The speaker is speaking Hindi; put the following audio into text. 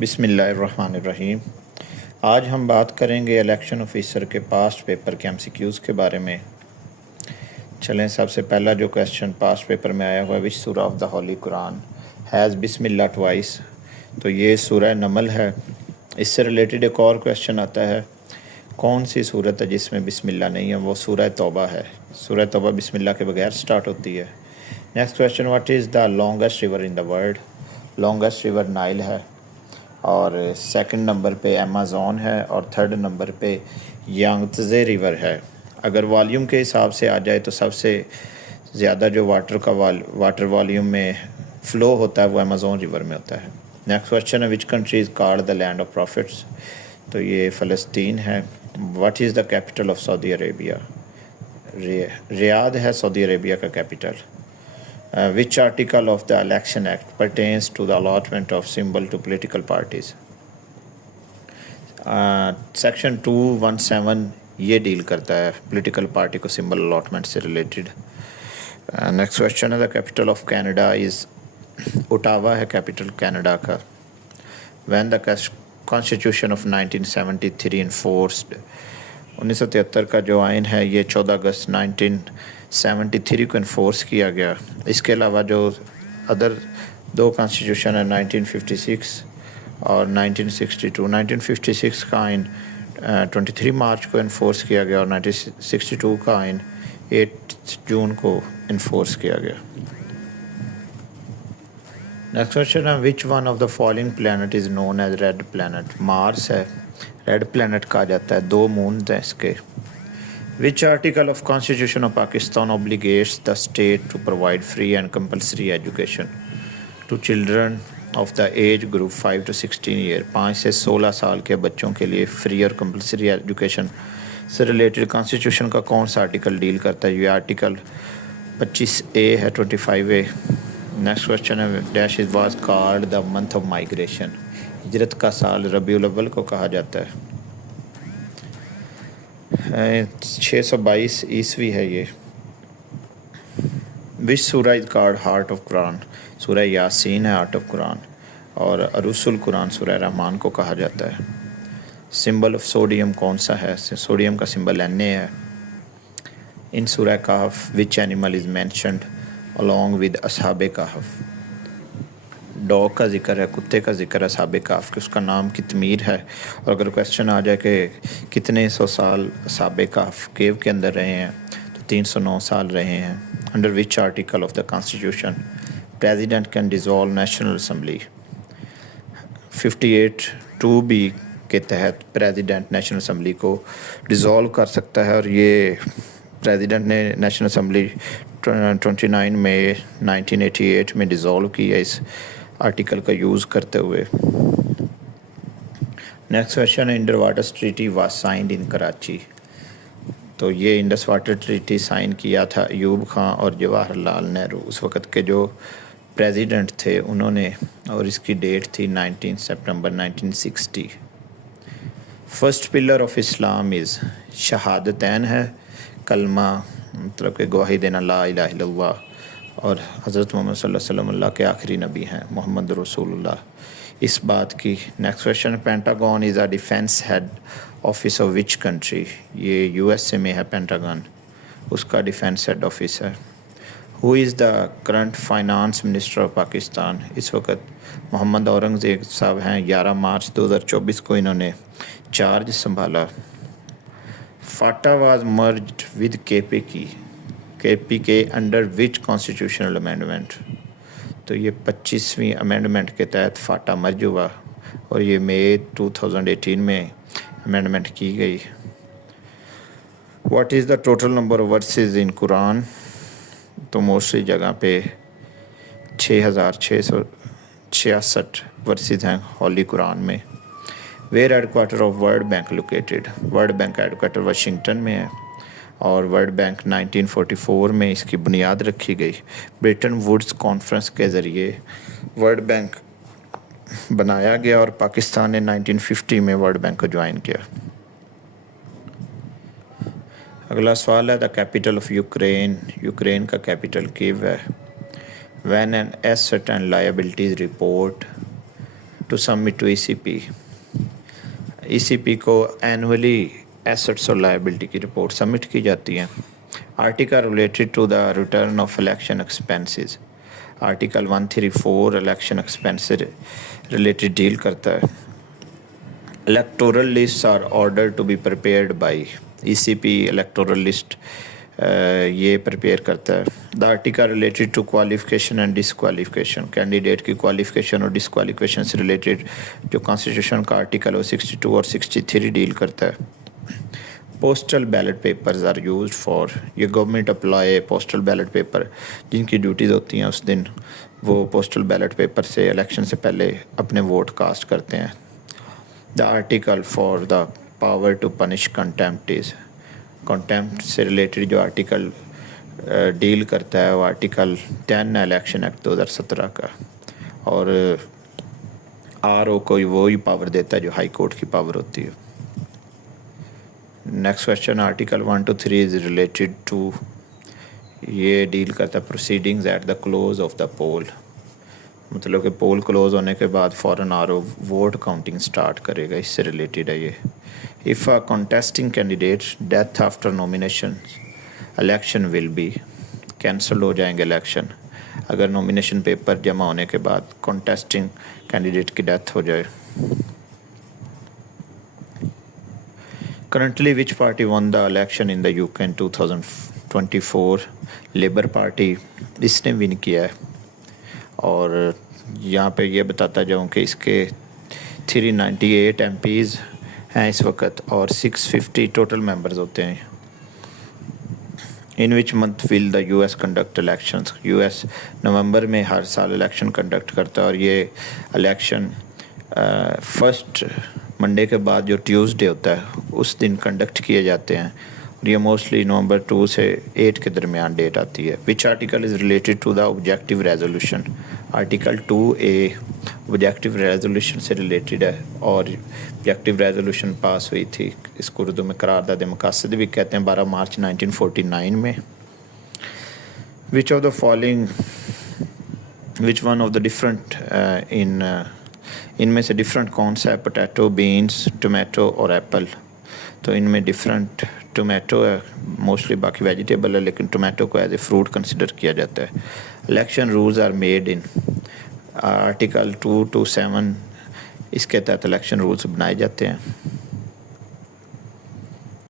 बिस्मिल्लाहिर्रहमानिर्रहीम। आज हम बात करेंगे इलेक्शन ऑफिसर के पास्ट पेपर के एमसीक्यूज़ के बारे में। चलें, सबसे पहला जो क्वेश्चन पास्ट पेपर में आया हुआ है, विच सूरा of the Holi Quran has Bismillah twice. तो ये सूरह नमल है। इससे रिलेटेड एक और क्वेश्चन आता है, कौन सी सूरत है जिसमें बिस्मिल्लाह नहीं है? वो सूरह तौबा है। सूरह तौबा बिस्मिल्लाह के बगैर स्टार्ट होती है। Next question, what is the longest river in the world? Longest river Nile है, और सेकंड नंबर पे अमेज़न है, और थर्ड नंबर पे यांगत्ज़े रिवर है। अगर वॉल्यूम के हिसाब से आ जाए तो सबसे ज़्यादा जो वाटर वॉल्यूम में फ़्लो होता है वो अमेज़न रिवर में होता है। नेक्स्ट क्वेश्चन है, which country is called the land of profits? तो ये फ़लस्तीन है। What is the capital of Saudi Arabia? Riyadh है सऊदी अरेबिया का capital. Which article of the Election Act pertains to the allotment of symbol to political parties? Section 217 ये डील करता है पॉलिटिकल पार्टी को सिंबल अलॉटमेंट से रिलेटेड। नेक्स्ट क्वेश्चन है, the capital of Canada is Ottawa है कैपिटल कनाडा का। When the constitution of 1973 enforced, 1973 का जो आइन है ये 14 अगस्त 1973 को इन्फोर्स किया गया। इसके अलावा जो अदर दो कॉन्स्टिट्यूशन है 1956 और 1962। 1956 का आइन 23 मार्च को इन्फोर्स किया गया, और 1962 का आइन 8 जून को इन्फोर्स किया गया। नेक्स्ट क्वेश्चन है, which one of the following planet is known as red planet? Mars है, रेड प्लैनेट कहा जाता है। 2 मून हैं इसके। Which article of constitution of Pakistan obligates the state to provide free and compulsory education to children of the age group 5 to 16 year? 5 से 16 साल के बच्चों के लिए फ्री और कंपल्सरी एजुकेशन से रिलेटेड कॉन्स्टिट्यूशन का कौन सा आर्टिकल डील करता है? ये आर्टिकल 25A है, 25A। नेक्स्ट क्वेश्चन है, dash is was called the month of migration? हिजरत का साल रबीउल अव्वल को कहा जाता है। 622 ईस्वी है ये। विच सूरा is called heart of Quran? सूरा यासीन है हार्ट ऑफ कुरान, और अरुसुल कुरान सूरा रहमान को कहा जाता है। सिंबल ऑफ सोडियम कौन सा है? सोडियम का सिंबल Na है। In Surah Kahf which animal is mentioned along with असहाबे कहफ? डॉग का जिक्र है, कुत्ते का जिक्र है असहाबे कहफ के, उसका नाम कितमीर है। और अगर क्वेश्चन आ जाए कि कितने 100 साल असहाबे कहफ केव के अंदर रहे हैं, तो 309 साल रहे हैं। Under which article of the constitution president can dissolve national assembly? 58(2)B के तहत प्रेसिडेंट नेशनल असम्बली को डिसॉल्व कर सकता है, और ये प्रेसिडेंट ने नेशनल असम्बली 29 मई 1988 में डिसॉल्व की है इस आर्टिकल का यूज़ करते हुए। नेक्स्ट क्वेश्चन है, Indus water treaty was signed in Karachi? तो ये इंडस वाटर ट्रीटी साइन किया था अयूब खां और जवाहरलाल नेहरू, उस वक़्त के जो प्रेसिडेंट थे उन्होंने, और इसकी डेट थी 19 सितंबर 1960। First pillar of Islam is शहादतैन है, कलमा मतलब कि गवाही देना ला इलाहा इल्लल्लाह, और हज़रत मोहम्मद सल्लल्लाहु अलैहि वसल्लम अल्लाह के आखिरी नबी हैं, मोहम्मद रसूलुल्लाह इस बात की। Next question, pentagon is a defence head office of which country? ये USA में है पेंटागन, उसका डिफेंस हेड ऑफिस है। Who is the current finance minister of Pakistan? इस वक्त मोहम्मद औरंगज़ेब साहब हैं। 11 मार्च 2024 को इन्होंने चार्ज संभाला। FATA was merged with KPK under which constitutional amendment? तो ये 25वीं अमेंडमेंट के तहत फाटा मर्ज हुआ, और ये मई 2018 में अमेंडमेंट की गई। What is the total number of verses in Quran? तो मोस्टली जगह पे 6666 वर्सेस हैं होली कुरान में। Where headquarter of World Bank located? World Bank headquarter Washington में है, और वर्ल्ड बैंक 1944 में इसकी बुनियाद रखी गई। ब्रिटन वुड्स कॉन्फ्रेंस के ज़रिए वर्ल्ड बैंक बनाया गया, और पाकिस्तान ने 1950 में वर्ल्ड बैंक को ज्वाइन किया। अगला सवाल है, the capital of Ukraine? Ukraine का कैपिटल कीव है। When an asset and liabilities report to submit to ECP। ECP को एनुअली एसेट्स और लायबिलिटी की रिपोर्ट सबमिट की जाती है। Article related to the return of election expenses, article 134 election expenses related deal करता है। Electoral list are order to be prepared by ECP। Electoral list ये प्रिपेयर करता है। The article related to qualification and disqualification, candidate की क्वालिफिकेशन और डिसक्वालिफिकेशन से रिलेटेड जो कॉन्स्टिट्यूशन का आर्टिकल है वो 62 और 63 डील करता है। Postal ballot papers are used for, ये government apply postal ballot paper जिनकी ड्यूटीज़ होती हैं उस दिन वो पोस्टल बैलेट पेपर से इलेक्शन से पहले अपने वोट कास्ट करते हैं। The article for the power to punish contempt is, contempt से रिलेटेड जो आर्टिकल डील करता है वो आर्टिकल 10 इलेक्शन एक्ट 2017 का, और RO को वो ही पावर देता है जो हाई कोर्ट की पावर होती है। Next question, article 1 to 3 is related to, ये डील करता है proceedings at the close of the poll, मतलब कि पोल क्लोज होने के बाद फ़ौरन RO वोट काउंटिंग स्टार्ट करेगा, इससे रिलेटेड है ये। If a contesting candidate death after nomination, election will be cancel, हो जाएंगे इलेक्शन अगर नॉमिनेशन पेपर जमा होने के बाद कॉन्टेस्टिंग कैंडिडेट की डेथ हो जाए। Currently which party one the election in the UK in 2024? Labour party इसने विन किया है। और यहाँ पे ये बताता जाऊँ कि इसके 398 MPs हैं इस वक्त और 650 टोटल मेंबर्स होते हैं। In which month will the US conduct elections? US नवंबर में हर साल इलेक्शन कंडक्ट करता है और ये इलेक्शन फर्स्ट मंडे के बाद जो ट्यूसडे होता है उस दिन कंडक्ट किए जाते हैं और ये मोस्टली नवंबर 2 से 8 के दरमियान डेट आती है। Which article is related to the objective resolution? Article 2A objective resolution से रिलेटेड है और ऑब्जेक्टिव रेजोल्यूशन पास हुई थी, इसको उर्दू में करारदाद मकासद भी कहते हैं, 12 मार्च 1949 में। Which of the following, which one of the different इनमें से डिफरेंट कौन सा है? पोटैटो, बीन्स, टोमेटो और एप्पल। तो इनमें डिफरेंट टोमेटो है मोस्टली, बाकी वेजिटेबल है, लेकिन टोमेटो को एज ए फ्रूट कंसिडर किया जाता है। Election rules are made in, article 2 to 7 इसके तहत इलेक्शन रूल्स बनाए जाते हैं।